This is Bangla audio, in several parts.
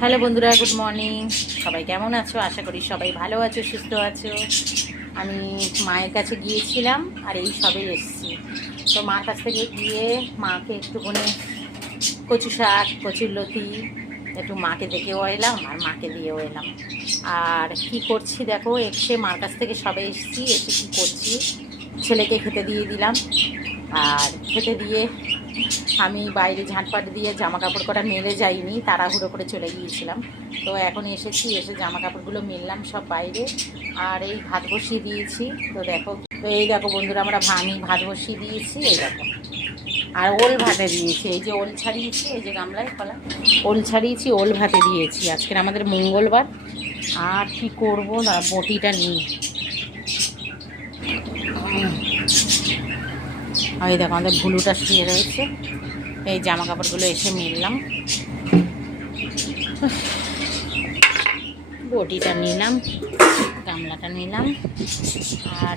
হ্যালো বন্ধুরা, গুড মর্নিং। সবাই কেমন আছো? আশা করি সবাই ভালো আছো, সুস্থ আছো। আমি মায়ের কাছে গিয়েছিলাম আর এই সবে এসেছি। তো মার কাছ থেকে গিয়ে মাকে একটুখানি কচু শাক, কচুর লতি একটু মাকে দেখেও এলাম আর মাকে দিয়েও এলাম। আর কি করছি দেখো, এসে মার কাছ থেকে সবে এসেছি, এসে কী করছি, ছেলেকে খেতে দিয়ে দিলাম। আর খেতে দিয়ে আমি বাইরে ঝাঁটপাট দিয়ে জামা কাপড় কটা মেলে যাইনি, তাড়াহুড়ো করে চলে গিয়েছিলাম। তো এখন এসেছি, এসে জামা কাপড়গুলো মেললাম সব বাইরে। আর এই ভাত বসিয়ে দিয়েছি। তো দেখো, তো এই দেখো বন্ধুরা, আমি ভাত বসিয়ে দিয়েছি, এই দেখো। আর ওল ভাতে দিয়েছি, এই যে ওল ছাড়িয়েছি, এই যে গামলায় কলা ওল ছাড়িয়েছি, ওল ভাতে দিয়েছি। আজকের আমাদের মঙ্গলবার। আর কি করবো, দাঁড়া বটিটা নিই। আর এই দেখো আমাদের ভুলুটা শুয়ে রয়েছে। এই জামা কাপড়গুলো এসে মেললাম, বটিটা নিলাম, গামলাটা নিলাম, আর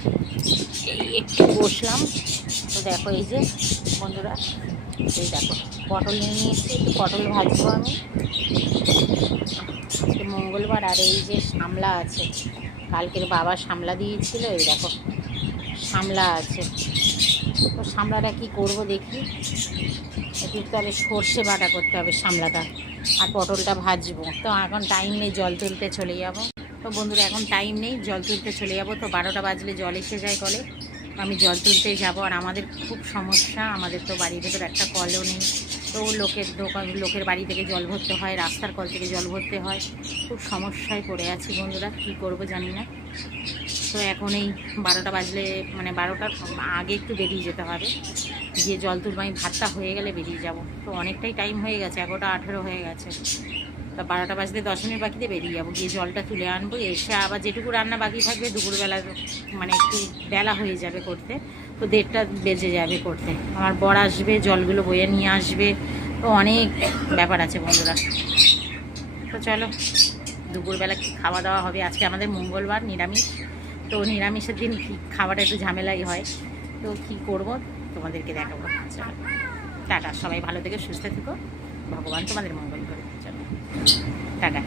এই একটু বসলাম। তো দেখো এই যে বন্ধুরা, এই দেখো পটল নিয়ে নিয়েছি, একটু পটল ভাজবো আমি। আজকে মঙ্গলবার। আর এই যে সামলা আছে, কালকের বাবা সামলা দিয়েছিল, এই দেখো সামলা আছে। তো সামলাটা কি করব দেখি, একটু তাহলে সর্ষে বাটা করতে হবে সামলাটা, আর পটলটা ভাজবো। তো এখন টাইম নেই, জল তুলতে চলে যাব। তো বন্ধুরা এখন টাইম নেই, জল তুলতে চলে যাব। তো 12টা বাজলে জল এসে যায় কলে, আমি জল তুলতেই যাব। আর আমাদের খুব সমস্যা, আমাদের তো বাড়ির ভেতর একটা কলও নেই। তো লোকের বাড়ি থেকে জল ভরতে হয়, রাস্তার কল থেকে জল ভরতে হয়। খুব সমস্যায় পড়ে আছি বন্ধুরা, কী করব জানি না। তো এখন এই 12টা বাজলে, মানে 12টার আগে একটু বেরিয়ে যেতে হবে, গিয়ে জল তুলব। আমি ভাতটা হয়ে গেলে বেরিয়ে যাব। তো অনেকটাই টাইম হয়ে গেছে, 11টা 18 হয়ে গেছে। তা 12টা বাজলে 10 মিনিট বাকিতে বেরিয়ে যাবো, গিয়ে জলটা তুলে আনবো। এসে আবার যেটুকু রান্না বাকি থাকবে দুপুরবেলা, মানে একটু বেলা হয়ে যাবে করতে। তো 1:30 বেজে যাবে করতে। আমার বর আসবে, জলগুলো বয়ে নিয়ে আসবে। তো অনেক ব্যাপার আছে বন্ধুরা। তো চলো, দুপুরবেলা কী খাওয়া দাওয়া হবে। আজকে আমাদের মঙ্গলবার, নিরামিষ। তো নিরামিষের দিন খাওয়াটা একটু ঝামেলাই হয়। তো কী করব তোমাদেরকে দেখাবো। চলো, টাটা। সবাই ভালো থেকে সুস্থ থেকো, ভগবান তোমাদের মঙ্গল করে। চলো, টাটা।